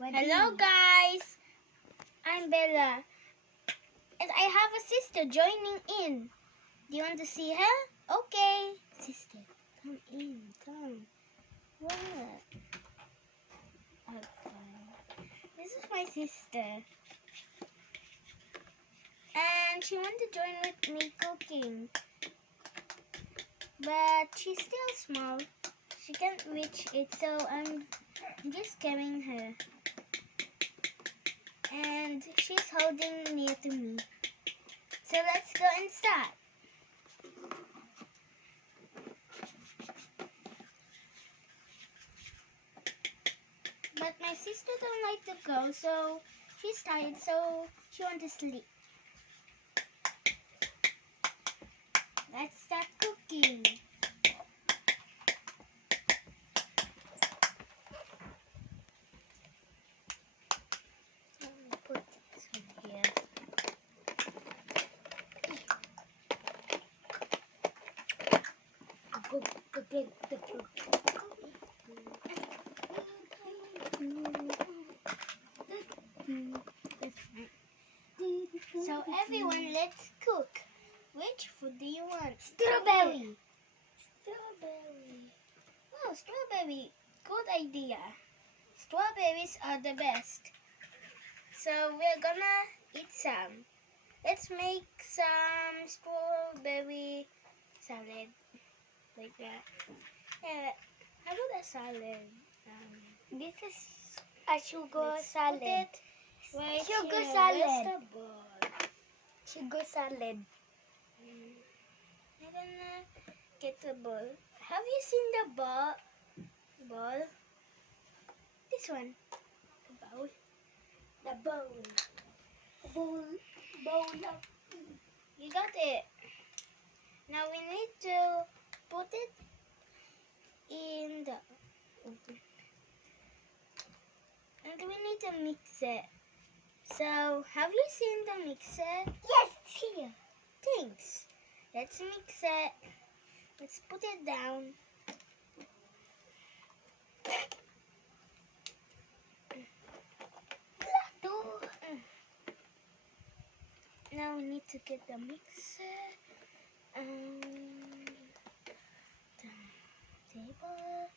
Hello guys, I'm Bella and I have a sister joining in. Do you want to see her? Okay, sister, come in, come. What? Okay. This is my sister and she wanted to join with me cooking, but she's still small. She can't reach it, so I'm just carrying her. And she's holding near to me. So let's go and start. But my sister don't like to go, so she's tired, so she wants to sleep. Let's start cooking. Put this one here. So everyone, let's cook. Which food do you want? Strawberry. Strawberry. Oh, strawberry. Good idea. Strawberries are the best. So we're gonna eat some. Let's make some strawberry salad. Like that. Yeah, how about a salad? This is a sugar Let's salad. put it right Sugar here. salad. Where's the ball? Sugar salad. I'm gonna get the ball. Have you seen the ball? Ball? This one. The bowl. The bowl. Bowl of You got it. Now we need to put it in the oven. And we need to mix it. So, have you seen the mixer? Yes, it's here. Thanks. Let's mix it. Let's put it down. Now we need to get the mixer the table.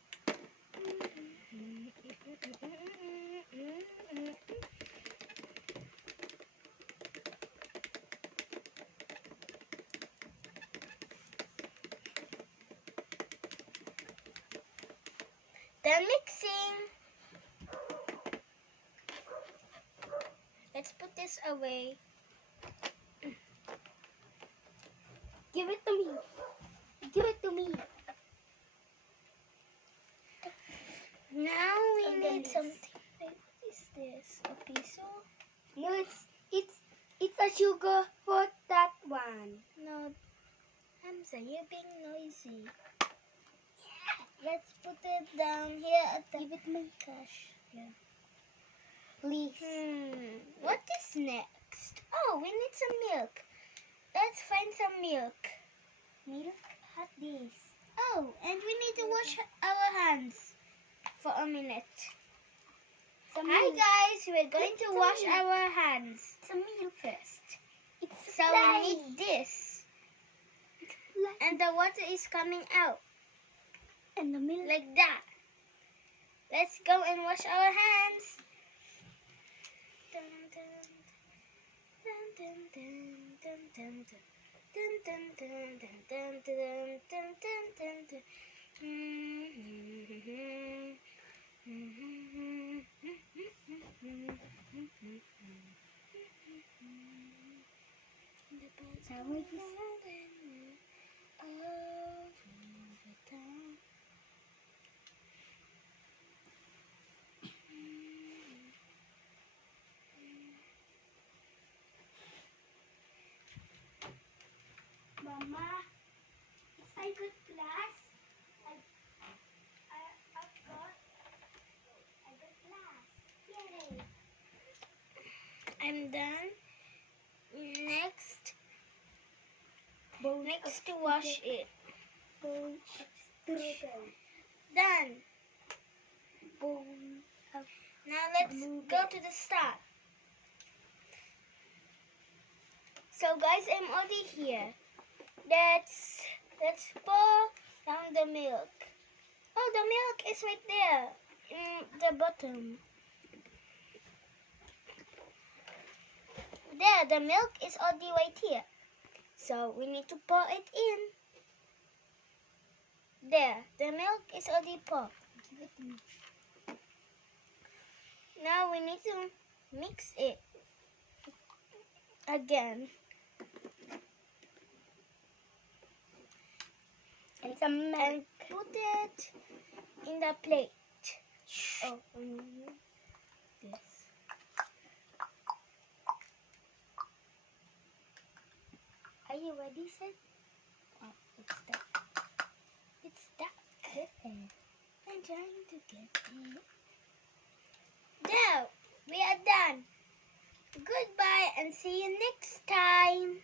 Done mixing. Let's put this away. Give it to me. Give it to me. Now we And need then something. What is this? A piso? No, it's a sugar for that one. No, Hamza, you're being noisy. Let's put it down here at the Give it me. cash. Yeah. Please. What is next? Oh, we need some milk. Let's find some milk. Milk at this. Oh, and we need to wash our hands for a minute. Some Hi milk. guys, we're going It's to some wash milk. our hands Some milk. first. It's So we need this. like And the water is coming out and the milk. like that. Let's go and wash our hands. Dun, dun, dun, dun, dun, dun, dun, dun, dun, dun, dun, dun, dun, dun, dun, dun, dun. Mama, it's a good class. I've got a good class. Yay. I'm done. Next Bowl to wash it. Bowl of strawberry. Done. Bowl of Now let's go to the start. So guys, I'm already here. Let's pour down the milk. Oh, the milk is right there in the bottom. There, the milk is already right here. So we need to pour it in. There, the milk is already poured. Now we need to mix it again. And some milk. And put it in the plate. Oh, this. Are you ready, Sid? Oh, it's stuck. It's stuck. I'm trying to get it. There, we are done. Goodbye and see you next time.